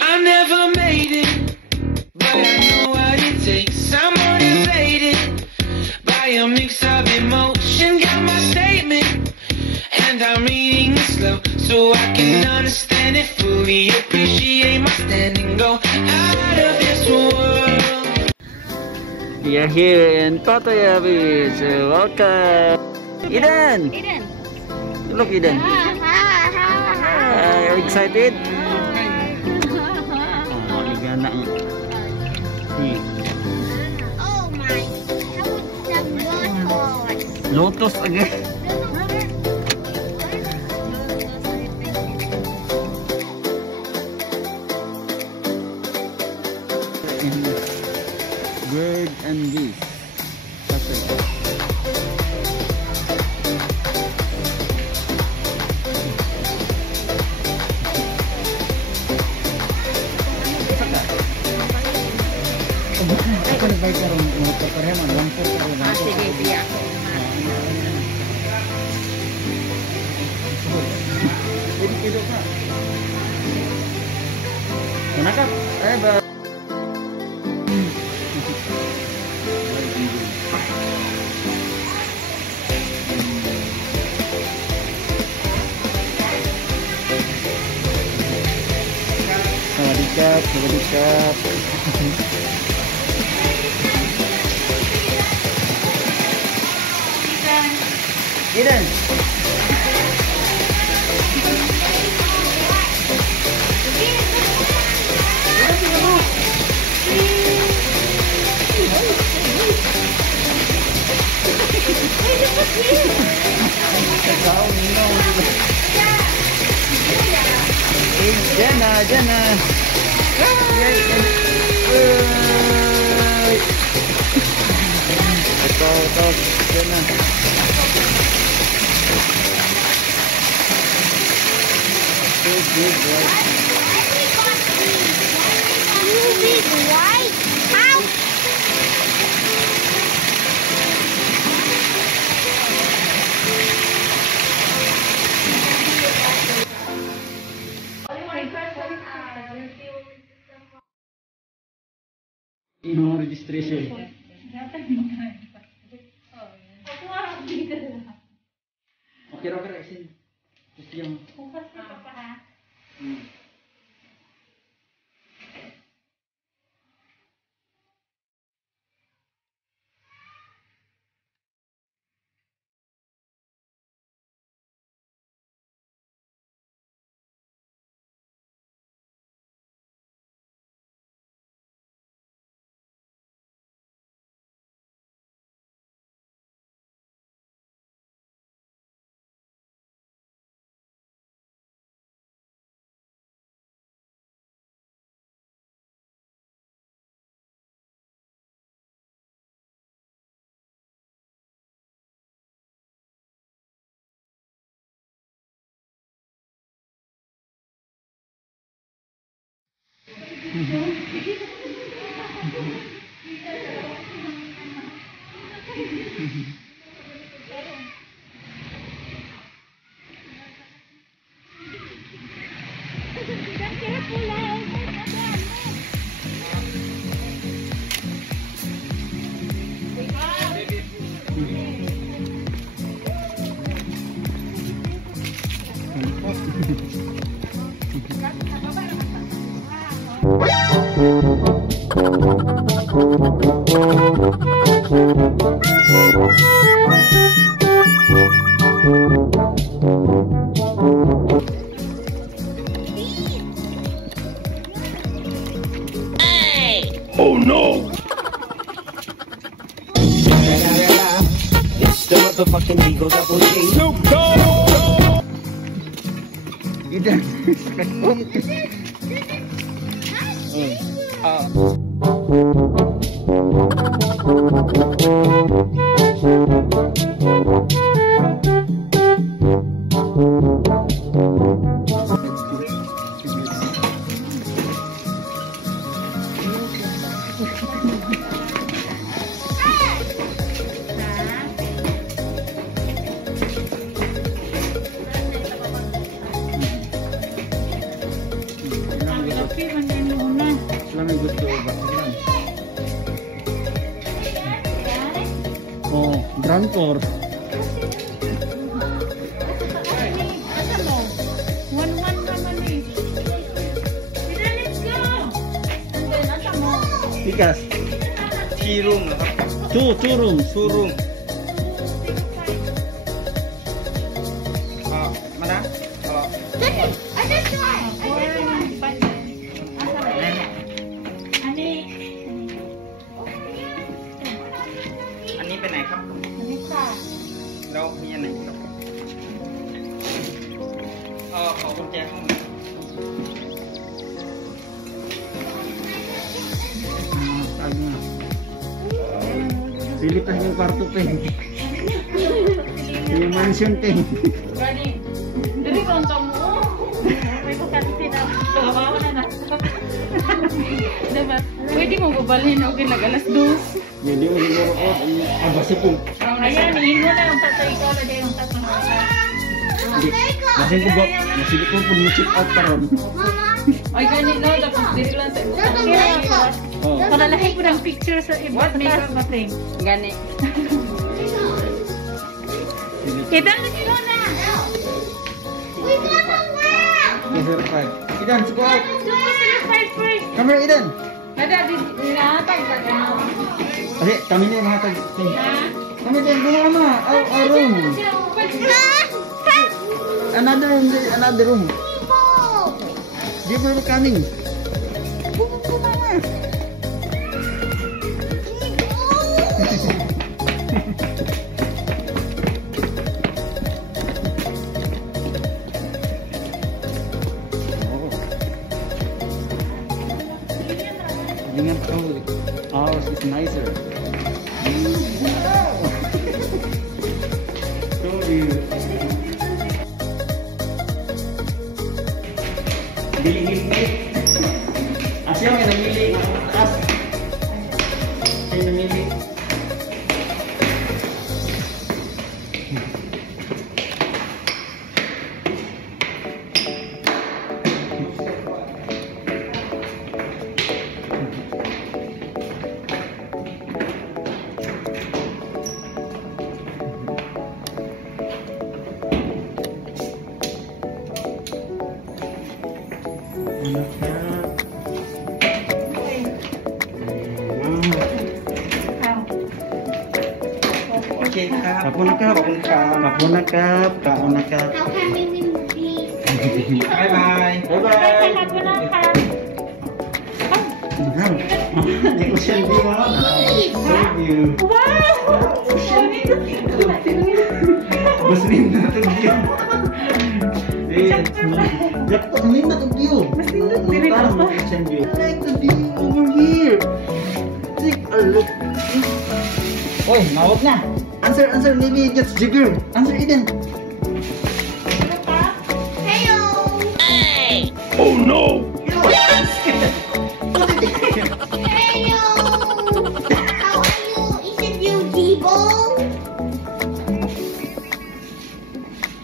I never made it, but I know what it takes. I'm motivated by a mix of emotion. Got my statement, and I'm reading it slow so I can understand it fully. Appreciate my standing, go out of this world. We are here in Pattaya Beach. Welcome, Eden. Eden. Look, Eden. Are you excited? Oh my, Lotus again. Bird and geese. Ako nag-bike ka rin motor pa rin, lang po ka rin. sige, biya ako. Pwede ka. Manakap. Ay ba? Sawadikap. Eden. Jana. Ito, Jana. No registration. Okay, sin. Just yung. Oh no! It's the motherfucking Eagle Double G. Snoop Dogg! Eden. Okay, mandyan yung una. Sila may gusto ba? Sige lang. Oh, ground floor. Ano mo? 1-1 naman eh. Sila, let's go! And then, ano mo? Tikas. 3 room นะครับ Two rooms. 2 room มานะอันนี้ไปไหนครับ แล้วมีอันไหนครับขอกุญแจห้องหน่อย Tanya. Pilitan yung kwarto, Peng. Yung mansion, Peng. Gani. Dili ko ang mo. May kukanti na. Kawawa na na. Diba? Pwede mo babalhin. Okay, nag-alas 2. Jadi udah ngerokok, abasi pun. Ayan, iingo na yung tatay ko. Lagay yung tatay ko. Masih kubak, masih ko pun check out karon. Ay, gani no. Tapos dili lang sa Oh. Palalahin ko ng picture sa iba. What makeup ba, Peng? Gani. Kita na sila na. Geser 5. Idan, check out. First. Camera Idan. Ada di natag ba ka? Adik, kami ni mga tag. Kami din dulu mah. Our room. Another room. Dia baru coming. Buku mama. Dengan ours is nicer. Wow. Told you. Pilih-pilih. Asya yang namili taas. Yang namili. Okay, Kapon nakap. Kapon nakap. Kapon nakap. How can we win this? bye bye. Ocean view mama. Thank you. Muslim na to view. Dapat minta to view. Ocean view. I like the view over here. Take a look. Oi, nawag na. Answer, maybe just jigger. Answer Eden. Hello. Oh no. Hello. How are you? Is it you, Jibo?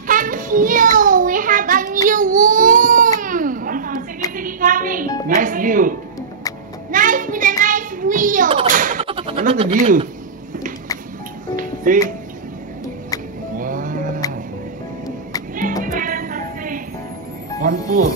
Come here. We have a new room. Sige, coming. Nice view. Nice with a nice wheel. Look at you. See? Wow. One pool.